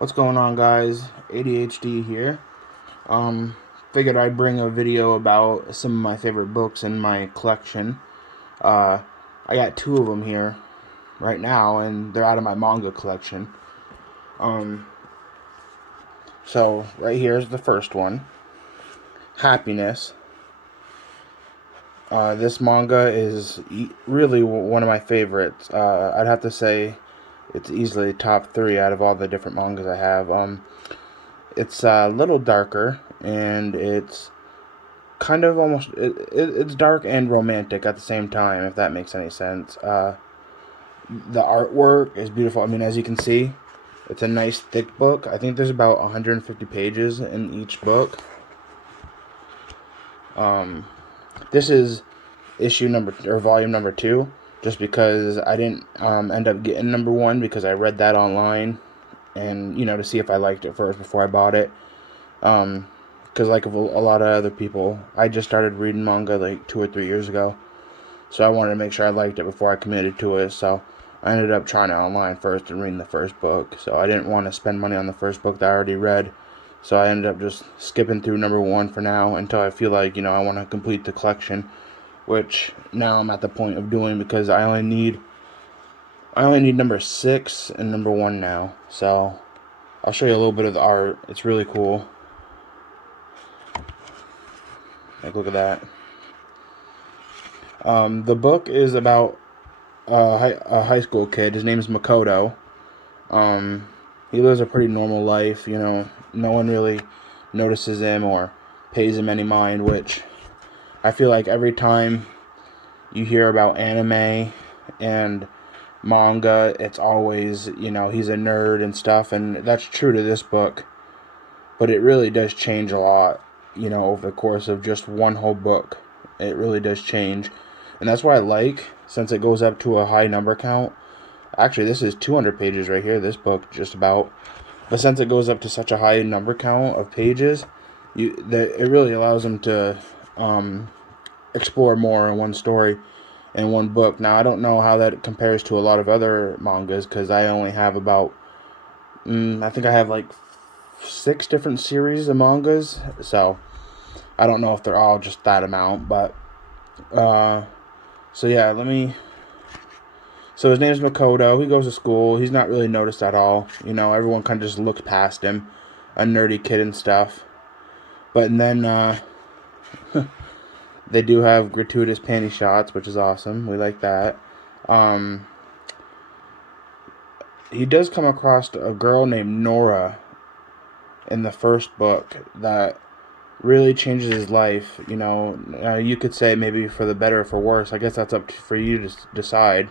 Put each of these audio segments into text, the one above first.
What's going on, guys? ADHD here. Um, Figured I'd bring a video about some of my favorite books in my collection. Uh, I got two of them here right now, and they're out of my manga collection. Um, so right here is the first one, Happiness. This manga is really one of my favorites. I'd have to say it's easily top three out of all the different mangas I have. It's a little darker, and it's kind of it's dark and romantic at the same time, if that makes any sense. The artwork is beautiful. I mean, as you can see, it's a nice thick book. I think there's about 150 pages in each book. This is issue number or volume number 2, just because I didn't end up getting number 1 because I read that online, and to see if I liked it first before I bought it. Because like a lot of other people, I just started reading manga like 2 or 3 years ago, so I wanted to make sure I liked it before I committed to it. So I ended up trying it online first and reading the first book. So I didn't want to spend money on the first book that I already read. So I ended up just skipping through number 1 for now until I feel like I want to complete the collection, which now I'm at the point of doing because I only need number 6 and number 1 now. So I'll show you a little bit of the art. It's really cool. Like, look at that. The book is about a high school kid. His name is Makoto. He lives a pretty normal life. No one really notices him or pays him any mind, which I feel like every time you hear about anime and manga, it's always, he's a nerd and stuff, and that's true to this book. But it really does change a lot, over the course of just one whole book. It really does change. And that's why I like, since it goes up to a high number count. Actually, this is 200 pages right here, this book, just about. But since it goes up to such a high number count of pages, it really allows them to explore more in one story, in one book. Now, I don't know how that compares to a lot of other mangas, because I only have about, I think I have like 6 different series of mangas, so I don't know if they're all just that amount, but so yeah, so his name's Makoto. He goes to school. He's not really noticed at all. Everyone kind of just looks past him, a nerdy kid and stuff. But then they do have gratuitous panty shots, which is awesome. We like that. He does come across a girl named Nora in the first book that really changes his life. You could say maybe for the better or for worse. I guess that's up for you to decide.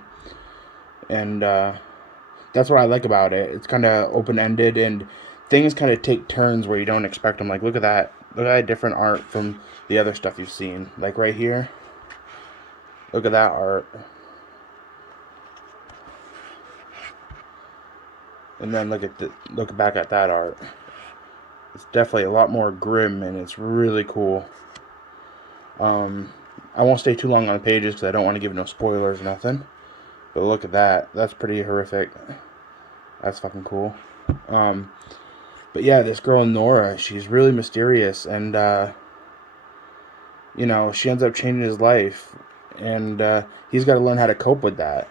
And that's what I like about it. It's kind of open-ended, and things kind of take turns where you don't expect them. Like, look at that. Look at that different art from the other stuff you've seen. Like right here. Look at that art. And then look back at that art. It's definitely a lot more grim, and it's really cool. I won't stay too long on the pages because I don't want to give no spoilers or nothing. But look at that. That's pretty horrific. That's fucking cool. But yeah, this girl Nora, she's really mysterious, and she ends up changing his life, and he's got to learn how to cope with that.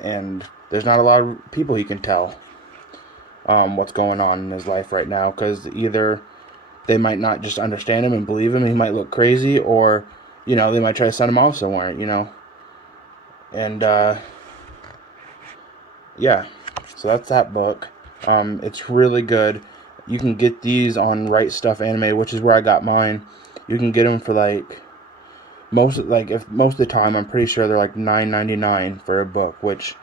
And there's not a lot of people he can tell what's going on in his life right now, because either they might not just understand him and believe him, he might look crazy, or they might try to send him off somewhere, and yeah, so that's that book. It's really good. You can get these on Right Stuff Anime, which is where I got mine. You can get them for most of the time, I'm pretty sure they're like $9.99 for a book, which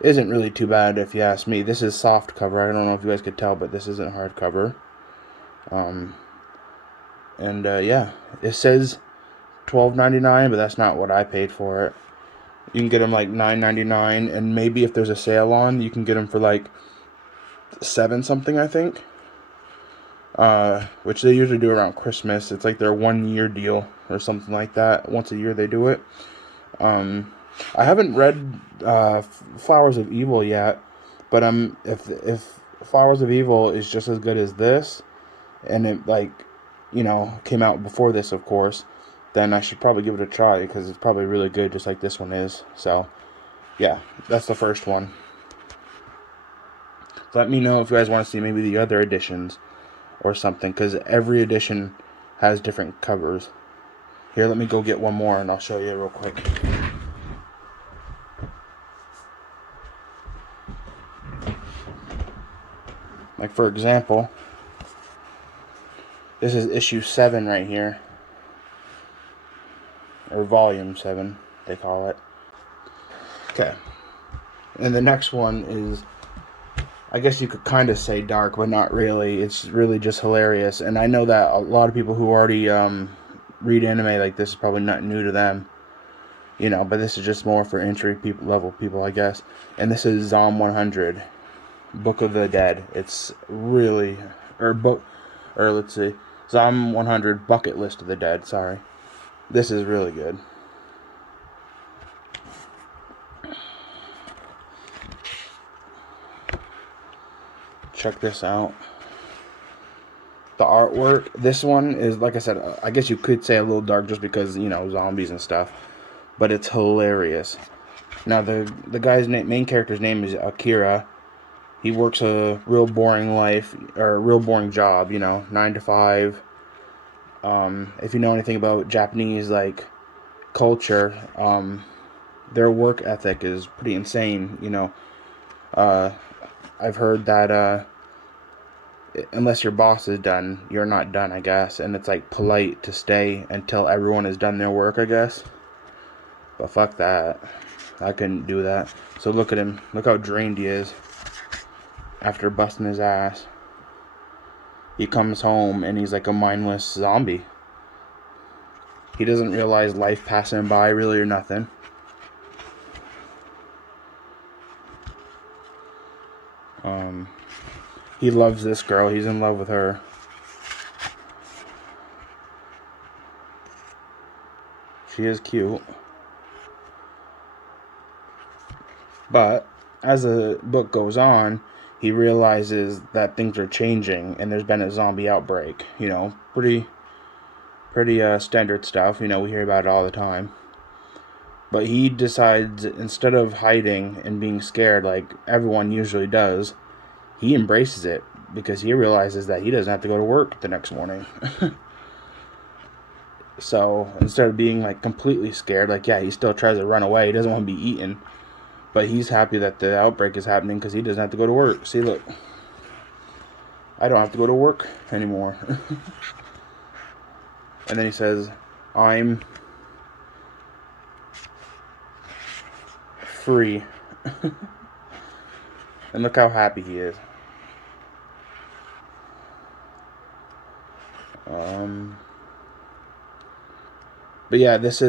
isn't really too bad if you ask me. This is soft cover. I don't know if you guys could tell, but this isn't hardcover. Yeah, it says $12.99, but that's not what I paid for it. You can get them like $9.99, and maybe if there's a sale on, you can get them for like $7 something, I think. Which they usually do around Christmas. It's like their 1-year deal or something like that. Once a year they do it. I haven't read Flowers of Evil yet, but if Flowers of Evil is just as good as this, and it, like, came out before this, of course, then I should probably give it a try, because it's probably really good, just like this one is. So, yeah, that's the first one. So let me know if you guys want to see maybe the other editions or something, because every edition has different covers. Here, let me go get one more, and I'll show you real quick. Like, for example, this is issue 7 right here. Or volume 7, they call it. Okay. And the next one is, I guess you could kind of say dark, but not really. It's really just hilarious. And I know that a lot of people who already read anime like this is probably not new to them. But this is just more for entry level people, I guess. And this is Zom100, Book of the Dead. It's really, let's see, Zom100 Bucket List of the Dead, sorry. This is really good. Check this out. The artwork, this one is, like I said, I guess you could say a little dark just because, zombies and stuff. But it's hilarious. Now, the guy's main character's name is Akira. He works a real boring life, or a real boring job, 9 to 5. If you know anything about Japanese, like, culture, their work ethic is pretty insane, I've heard that, unless your boss is done, you're not done, I guess. And it's, like, polite to stay until everyone has done their work, I guess. But fuck that. I couldn't do that. So look at him. Look how drained he is after busting his ass. He comes home and he's like a mindless zombie. He doesn't realize life passing by really or nothing. He loves this girl. He's in love with her. She is cute. But as the book goes on, he realizes that things are changing and there's been a zombie outbreak. Pretty standard stuff. We hear about it all the time. But he decides, instead of hiding and being scared like everyone usually does, he embraces it because he realizes that he doesn't have to go to work the next morning. So instead of being like completely scared, like, yeah, he still tries to run away. He doesn't want to be eaten. But he's happy that the outbreak is happening because he doesn't have to go to work. See, look. I don't have to go to work anymore. And then he says, I'm free. And look how happy he is. But yeah, this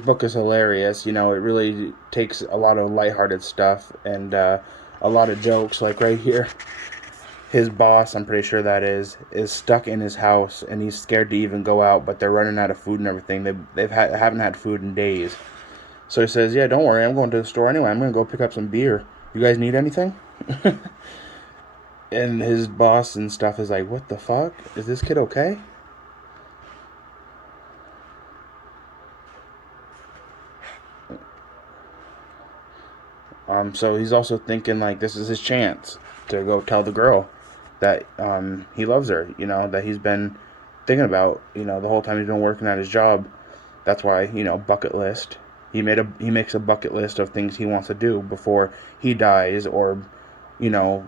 book is hilarious. It really takes a lot of lighthearted stuff and a lot of jokes. Like right here, his boss, I'm pretty sure that is stuck in his house and he's scared to even go out. But they're running out of food and everything. Haven't had food in days. So he says, "Yeah, don't worry. I'm going to the store anyway. I'm going to go pick up some beer. You guys need anything?" And his boss and stuff is like, "What the fuck? Is this kid okay?" So he's also thinking like this is his chance to go tell the girl that he loves her, that he's been thinking about, the whole time he's been working at his job. That's why, bucket list. He makes a bucket list of things he wants to do before he dies, or,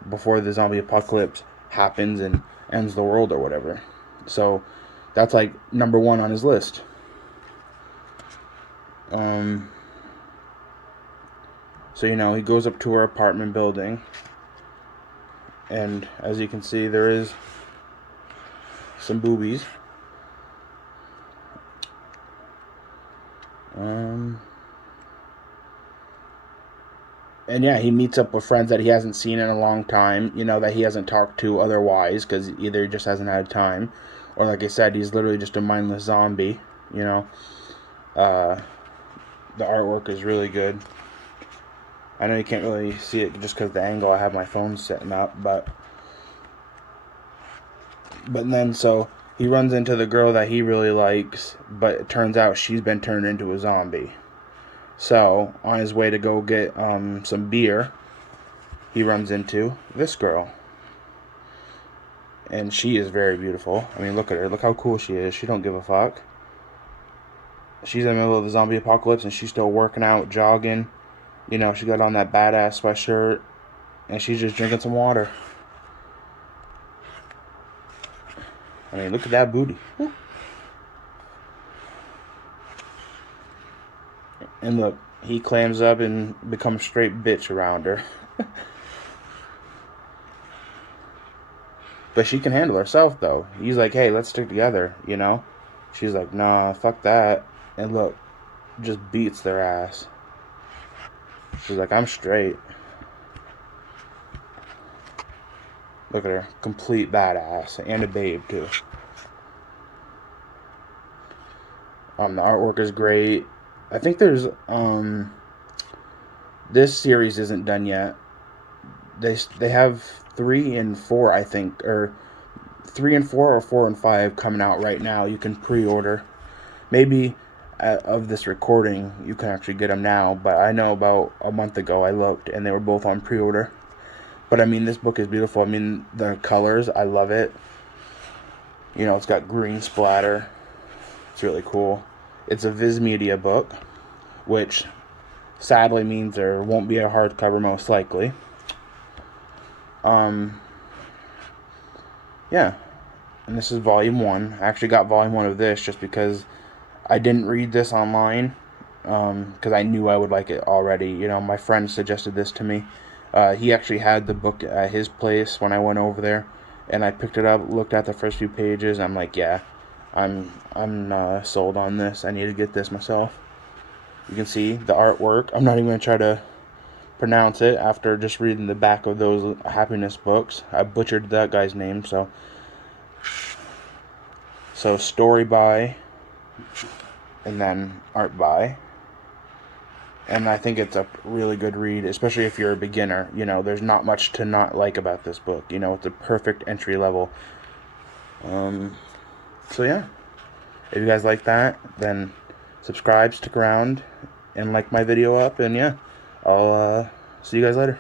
before the zombie apocalypse happens and ends the world or whatever. So that's like number 1 on his list. So, he goes up to her apartment building, and as you can see, there is some boobies. And yeah, he meets up with friends that he hasn't seen in a long time, that he hasn't talked to otherwise, because either he just hasn't had time, or like I said, he's literally just a mindless zombie, The artwork is really good. I know you can't really see it just because the angle I have my phone sitting up, but then so he runs into the girl that he really likes, but it turns out she's been turned into a zombie. So on his way to go get some beer, he runs into this girl. And she is very beautiful. I mean, look at her. Look how cool she is. She don't give a fuck. She's in the middle of the zombie apocalypse, and she's still working out, jogging. You know, she got on that badass sweatshirt, and she's just drinking some water. I mean, look at that booty. And look, he clams up and becomes straight bitch around her. But she can handle herself, though. He's like, hey, let's stick together, you know? She's like, nah, fuck that. And look, just beats their ass. She's like, I'm straight. Look at her. Complete badass. And a babe, too. The artwork is great. I think there's, this series isn't done yet. They have 3 and 4, I think, or 3 and 4 or 4 and 5 coming out right now. You can pre-order. Maybe of this recording, you can actually get them now, but I know about a month ago I looked, and they were both on pre-order. But I mean, this book is beautiful. I mean, the colors, I love it. You know, it's got green splatter. It's really cool. It's a Viz Media book, which sadly means there won't be a hardcover most likely. Yeah, and this is volume 1. I actually got volume 1 of this just because I didn't read this online, because I knew I would like it already. You know, my friend suggested this to me. He actually had the book at his place when I went over there, and I picked it up, looked at the first few pages, and I'm like, yeah, I'm sold on this. I need to get this myself. You can see the artwork. I'm not even going to try to pronounce it after just reading the back of those Happiness books. I butchered that guy's name, so story by, and then art by. And I think it's a really good read, especially if you're a beginner. You know, there's not much to not like about this book. You know, it's a perfect entry level. So yeah, if you guys like that, then subscribe, stick around, and like my video up, and yeah, I'll see you guys later.